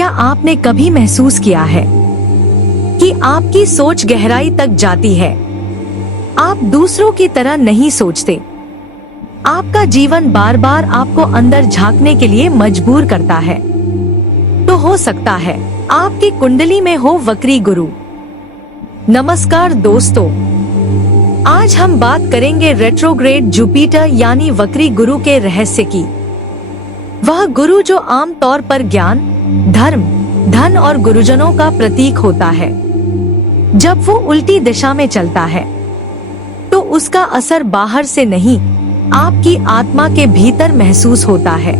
क्या आपने कभी महसूस किया है कि आपकी सोच गहराई तक जाती है? आप दूसरों की तरह नहीं सोचते। आपका जीवन बार बार आपको अंदर झांकने के लिए मजबूर करता है। तो हो सकता है आपकी कुंडली में हो वक्री गुरु। नमस्कार दोस्तों, आज हम बात करेंगे रेट्रोग्रेड जुपिटर यानी वक्री गुरु के रहस्य की। वह गुरु जो आम तौर पर ज्ञान, धर्म, धन और गुरुजनों का प्रतीक होता है। जब वो उल्टी दिशा में चलता है तो उसका असर बाहर से नहीं, आपकी आत्मा के भीतर महसूस होता है।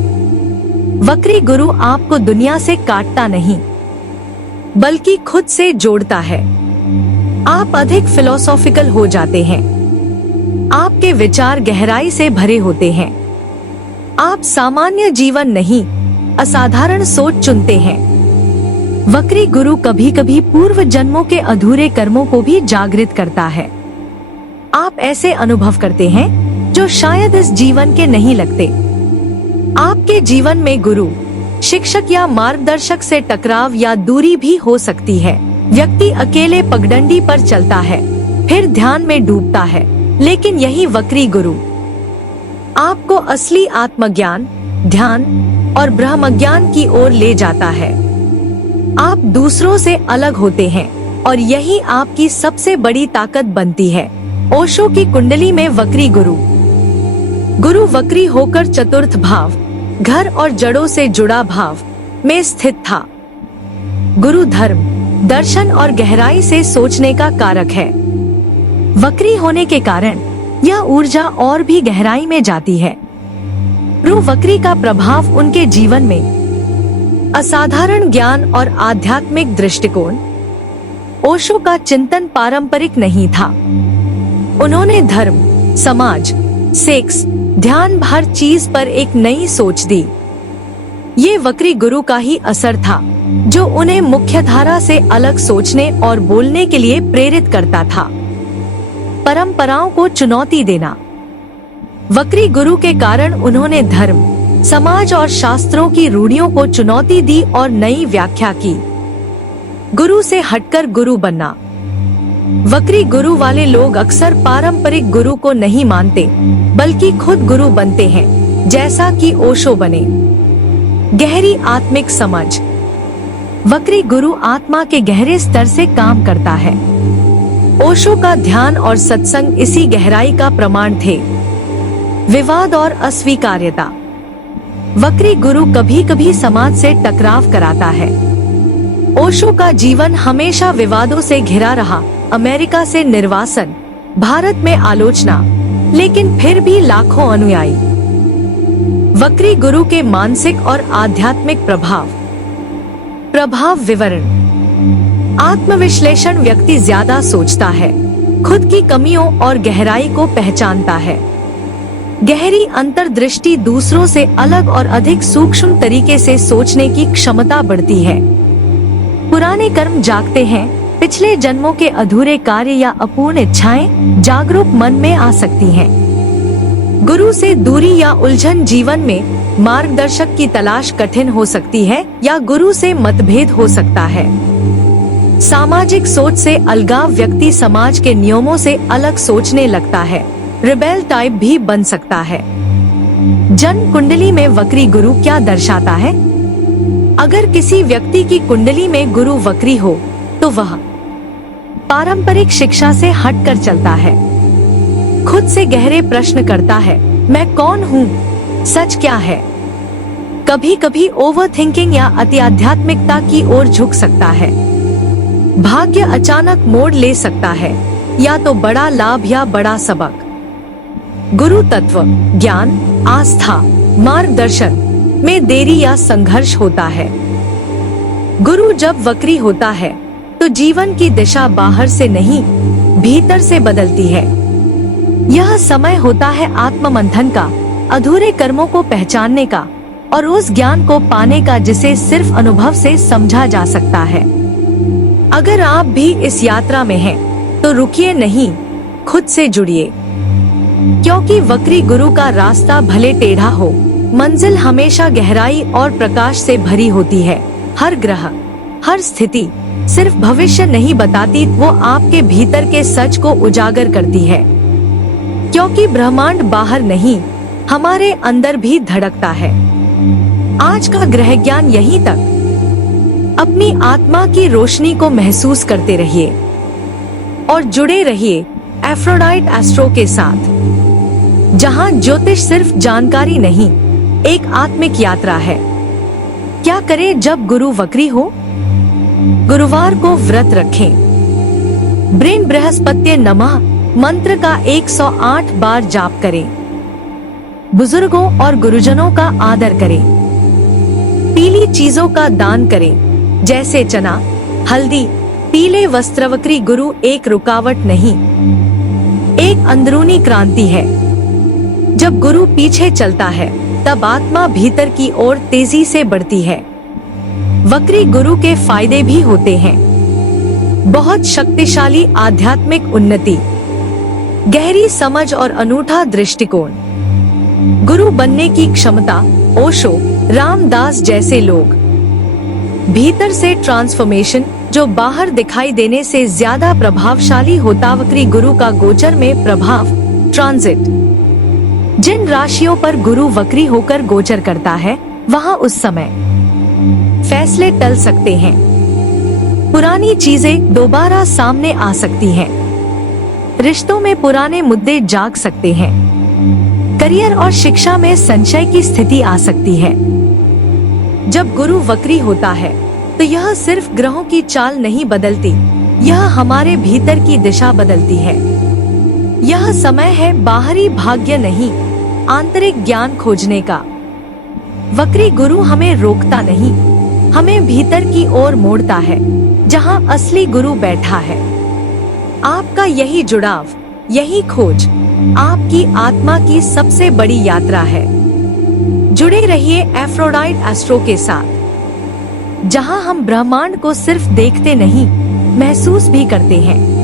वक्री गुरु आपको दुनिया से काटता नहीं, बल्कि खुद से जोड़ता है। आप अधिक फिलोसॉफिकल हो जाते हैं। आपके विचार गहराई से भरे होते हैं। आप सामान्य जीवन नहीं, असाधारण सोच चुनते हैं। वक्री गुरु कभी कभी पूर्व जन्मों के अधूरे कर्मों को भी जागृत करता है। आप ऐसे अनुभव करते हैं जो शायद इस जीवन के नहीं लगते। आपके जीवन में गुरु, शिक्षक या मार्गदर्शक से टकराव या दूरी भी हो सकती है। व्यक्ति अकेले पगडंडी पर चलता है, फिर ध्यान में डूबता है, लेकिन यही वक्री गुरु आपको असली आत्मज्ञान, ध्यान और ब्रह्मज्ञान की ओर ले जाता है। आप दूसरों से अलग होते हैं और यही आपकी सबसे बड़ी ताकत बनती है। ओशो की कुंडली में वक्री गुरु वक्री होकर चतुर्थ भाव, घर और जड़ों से जुड़ा भाव में स्थित था। गुरु धर्म, दर्शन और गहराई से सोचने का कारक है। वक्री होने के कारण यह ऊर्जा और भी गहराई में जाती है। गुरु वक्री का प्रभाव उनके जीवन में असाधारण ज्ञान और आध्यात्मिक दृष्टिकोण। ओशो का चिंतन पारंपरिक नहीं था। उन्होंने धर्म, समाज, सेक्स, ध्यान, हर चीज पर एक नई सोच दी। ये वक्री गुरु का ही असर था जो उन्हें मुख्यधारा से अलग सोचने और बोलने के लिए प्रेरित करता था। परंपराओं को चुनौती देना। वक्री गुरु के कारण उन्होंने धर्म, समाज और शास्त्रों की रूढ़ियों को चुनौती दी और नई व्याख्या की। गुरु से हटकर गुरु बनना। वक्री गुरु वाले लोग अक्सर पारंपरिक गुरु को नहीं मानते, बल्कि खुद गुरु बनते हैं, जैसा कि ओशो बने। गहरी आत्मिक समझ। वक्री गुरु आत्मा के गहरे स्तर से काम करता है। ओशो का ध्यान और सत्संग इसी गहराई का प्रमाण थे। विवाद और अस्वीकार्यता। वक्री गुरु कभी कभी समाज से टकराव कराता है। ओशो का जीवन हमेशा विवादों से घिरा रहा। अमेरिका से निर्वासन, भारत में आलोचना, लेकिन फिर भी लाखों अनुयायी। वक्री गुरु के मानसिक और आध्यात्मिक प्रभाव विवरण। आत्मविश्लेषण। व्यक्ति ज्यादा सोचता है, खुद की कमियों और गहराई को पहचानता है। गहरी अंतर्दृष्टि। दूसरों से अलग और अधिक सूक्ष्म तरीके से सोचने की क्षमता बढ़ती है। पुराने कर्म जागते हैं। पिछले जन्मों के अधूरे कार्य या अपूर्ण इच्छाएं जागरूक मन में आ सकती हैं। गुरु से दूरी या उलझन। जीवन में मार्गदर्शक की तलाश कठिन हो सकती है या गुरु से मतभेद हो सकता है। सामाजिक सोच से अलगाव। व्यक्ति समाज के नियमों से अलग सोचने लगता है, रिबेल टाइप भी बन सकता है। जन्म कुंडली में वक्री गुरु क्या दर्शाता है? अगर किसी व्यक्ति की कुंडली में गुरु वक्री हो तो वह पारंपरिक शिक्षा से हटकर चलता है। खुद से गहरे प्रश्न करता है, मैं कौन हूँ, सच क्या है? कभी कभी ओवरथिंकिंग या अति आध्यात्मिकता की ओर झुक सकता है। भाग्य अचानक मोड़ ले सकता है, या तो बड़ा लाभ या बड़ा सबक। गुरु तत्व, ज्ञान, आस्था, मार्गदर्शन में देरी या संघर्ष होता है। गुरु जब वक्री होता है तो जीवन की दिशा बाहर से नहीं, भीतर से बदलती है। यह समय होता है आत्ममंथन का, अधूरे कर्मों को पहचानने का और उस ज्ञान को पाने का जिसे सिर्फ अनुभव से समझा जा सकता है। अगर आप भी इस यात्रा में हैं, तो रुकिए नहीं, खुद से जुड़िए, क्योंकि वक्री गुरु का रास्ता भले टेढ़ा हो, मंजिल हमेशा गहराई और प्रकाश से भरी होती है। हर ग्रह, हर स्थिति सिर्फ भविष्य नहीं बताती, वो आपके भीतर के सच को उजागर करती है। क्योंकि ब्रह्मांड बाहर नहीं, हमारे अंदर भी धड़कता है। आज का ग्रह ज्ञान यहीं तक। अपनी आत्मा की रोशनी को महसूस करते रहिए और जुड़े रहिए एफ्रोडाइट एस्ट्रो के साथ, जहां ज्योतिष सिर्फ जानकारी नहीं, एक आत्मिक यात्रा है। क्या करें जब गुरु वक्री हो? गुरुवार को व्रत रखें। ब्रेन बृहस्पत्य नमः मंत्र का 108 बार जाप करें। बुजुर्गों और गुरुजनों का आदर करें। पीली चीजों का दान करें, जैसे चना, हल्दी, पीले वस्त्र। वक्री गुरु एक रुकावट नहीं, एक अंदरूनी क्रांति है। जब गुरु पीछे चलता है, तब आत्मा भीतर की ओर तेजी से बढ़ती है। वक्री गुरु के फायदे भी होते हैं। बहुत शक्तिशाली आध्यात्मिक उन्नति, गहरी समझ और अनूठा दृष्टिकोण। गुरु बनने की क्षमता। ओशो, रामदास जैसे लोग। भीतर से ट्रांसफॉर्मेशन, जो बाहर दिखाई देने से ज्यादा प्रभावशाली होता। वक्री गुरु का गोचर में प्रभाव। ट्रांजिट। जिन राशियों पर गुरु वक्री होकर गोचर करता है, वहां उस समय फैसले टल सकते हैं। पुरानी चीजें दोबारा सामने आ सकती हैं। रिश्तों में पुराने मुद्दे जाग सकते हैं। करियर और शिक्षा में संशय की स्थिति आ सकती है। जब गुरु वक्री होता है, तो यह सिर्फ ग्रहों की चाल नहीं बदलती, यह हमारे भीतर की दिशा बदलती है। यह समय है बाहरी भाग्य नहीं, आंतरिक ज्ञान खोजने का। वक्री गुरु हमें रोकता नहीं, हमें भीतर की ओर मोड़ता है, जहां असली गुरु बैठा है। आपका यही जुड़ाव, यही खोज आपकी आत्मा की सबसे बड़ी यात्रा है। जुड़े रहिए एफ्रोडाइट एस्ट्रो के साथ, जहां हम ब्रह्मांड को सिर्फ देखते नहीं, महसूस भी करते हैं।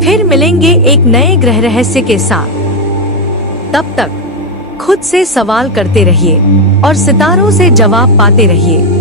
फिर मिलेंगे एक नए ग्रह रहस्य के साथ। तब तक खुद से सवाल करते रहिए और सितारों से जवाब पाते रहिए।